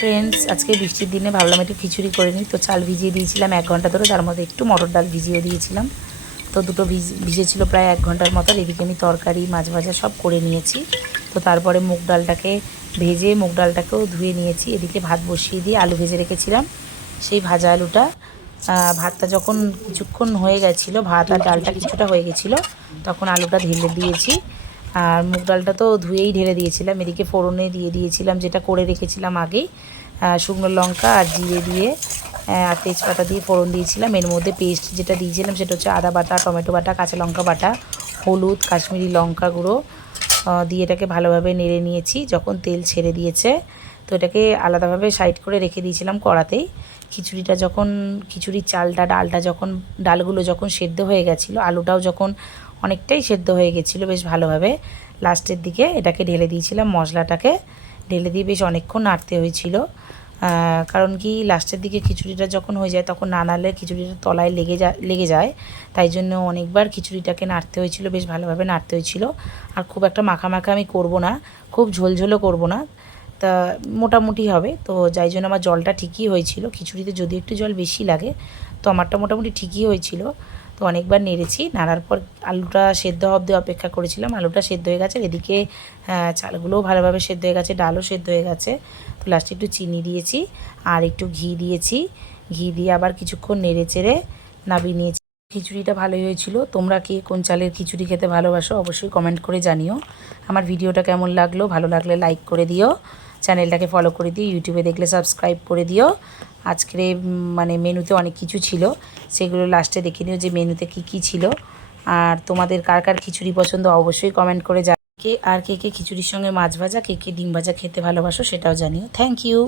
Friends, আজকে বৃষ্টির দিনে ভাবলাম একটু খিচুড়ি করে নিই। তো চাল ভিজিয়ে দিয়েছিলাম 1 ঘন্টা ধরে, তার মধ্যে একটু মটর ডাল ভিজিয়ে দিয়েছিলাম। তো দুটো ভিজেছিল প্রায় 1 ঘন্টার মতো। এদিকে আমি তরকারি মাছ ভাজা সব করে নিয়েছি। তো তারপরে মুগ ডালটাকে ভেজে মুগ ডালটাকেও ধুয়ে নিয়েছি। এদিকে ভাত বসিয়ে দিয়ে আলু ভেজে রেখেছিলাম। সেই ভাজা আলুটা ভাতটা যখন কিছুক্ষণ হয়ে গেছিলো, ভাত আর ডালটা কিছুটা হয়ে গেছিলো, তখন আলুটা ঢেলে দিয়েছি। আর মুগ ডালটা তো ধুয়েই ঢেলে দিয়েছিলাম। এদিকে ফোড়নে দিয়ে দিয়েছিলাম যেটা করে রেখেছিলাম আগেই, শুকনো লঙ্কা আর জিরে দিয়ে আর তেজপাতা দিয়ে ফোড়ন দিয়েছিলাম। এর মধ্যে পেস্ট যেটা দিয়েছিলাম সেটা হচ্ছে আদা বাটা, টমেটো বাটা, কাঁচা লঙ্কা বাটা, হলুদ, কাশ্মীরি লঙ্কা গুঁড়ো দিয়ে এটাকে ভালোভাবে নেড়ে নিয়েছি। যখন তেল ছেড়ে দিয়েছে তো এটাকে আলাদাভাবে সাইড করে রেখে দিয়েছিলাম কড়াতেই। খিচুড়িটা যখন খিচুড়ির ডালটা যখন ডালগুলো যখন সেদ্ধ হয়ে গেছিলো, আলুটাও যখন অনেকটাই সেদ্ধ হয়ে গেছিলো বেশ ভালোভাবে, লাস্টের দিকে এটাকে ঢেলে দিয়েছিলাম। মশলাটাকে ঢেলে দিয়ে বেশ অনেকক্ষণ নাড়তে হয়েছিল। কারণ কি লাস্টের দিকে খিচুড়িটা যখন হয়ে যায় তখন না নাড়লে খিচুড়িটা তলায় লেগে যায়। তাই জন্য অনেকবার খিচুড়িটাকে নাড়তে হয়েছিল, বেশ ভালোভাবে নাড়তে হয়েছিল। আর খুব একটা মাখা মাখা আমি করব না, খুব ঝোলঝোলও করব না, তা মোটামুটি হবে। তো যাই জন্য আমার জলটা ঠিকই হয়েছিল। খিচুড়িতে যদি একটু জল বেশি লাগে, তো আমারটা মোটামুটি ঠিকই হয়েছিল। তো অনেকবার নেড়েছি, নাড়ার পর আলুটা সেদ্ধ অবধি অপেক্ষা করেছিলাম। আলুটা সেদ্ধ হয়ে গেছে, এদিকে চালগুলোও ভালোভাবে সেদ্ধ হয়ে গেছে, ডালও সেদ্ধ হয়ে গেছে। তো লাস্টে একটু চিনি দিয়েছি আর একটু ঘি দিয়েছি। ঘি দিয়ে আবার কিছুক্ষণ নেড়ে চেড়ে নামিয়ে নিয়েছি। খিচুড়িটা ভালোই হয়েছিল। তোমরা কি কোন চালের খিচুড়ি খেতে ভালোবাসো অবশ্যই কমেন্ট করে জানিও। আমার ভিডিওটা কেমন লাগলো, ভালো লাগলে লাইক করে দিও, চ্যানেলটাকে ফলো করে দিও, ইউটিউবে দেখলে সাবস্ক্রাইব করে দিও। আজকের মানে মেনুতে অনেক কিছু ছিল, সেগুলো লাস্টে দেখে নিও যে মেনুতে কি কি ছিল। আর তোমাদের কার কার খিচুড়ি পছন্দ অবশ্যই কমেন্ট করে জানিও। কে কে খিচুড়ির সঙ্গে মাছ ভাজা, কে ডিম ভাজা খেতে ভালোবাসো সেটাও জানিও। Thank you.